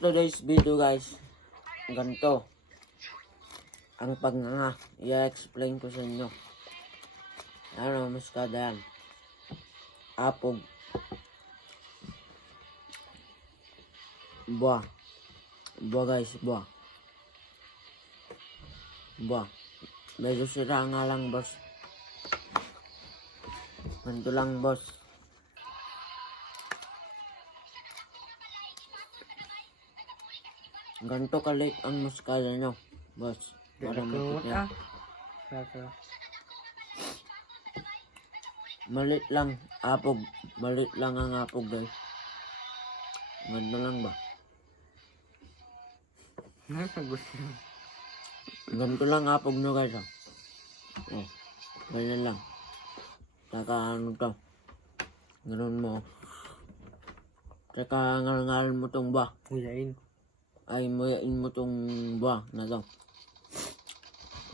today's video guys, ganito ang pagnganga. I-explain ko sa inyo. Ano, muskada yan. Apog. Buah. Buah guys, buah. Buah. Medyo sira nga lang boss. Ganito lang boss. Ganito kalit ang muskada nyo, boss. Para makita. Malit lang, apog. Malit lang ang apog guys. Ganito lang ba? Ganito lang apog nyo guys. Oh, ganyan lang. Saka ano to. Ganun mo. Saka ngal-ngal mo tong ba. Muyain. Ay muyain mo tong buwa na to.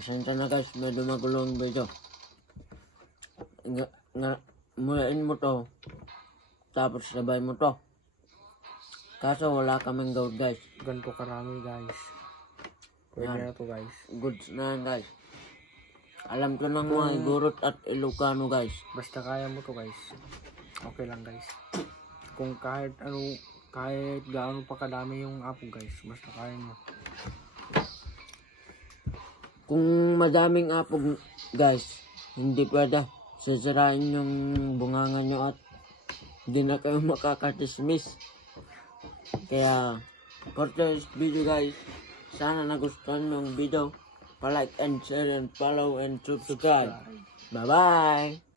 Pasensya na guys, medyo magulo ang video. Muyain mo to, tapos sabay mo to. Kaso wala kaming gold guys. Ganito karami guys. Pwede na to guys. Goods na yan guys. Alam ko ng mga Igorot at Ilocano guys. Basta kaya mo to guys. Okay lang guys. Kung kahit ano, kahit gaano pa kadami yung apog guys, basta kaya mo. Kung madaming apog guys, hindi pwede. Sasirain yung bunganga nyo at hindi na kayo makakatismis. Kaya, for today's video guys, sana nagustuhan nyo ang video. Pa-like and share and follow and subscribe. Bye-bye!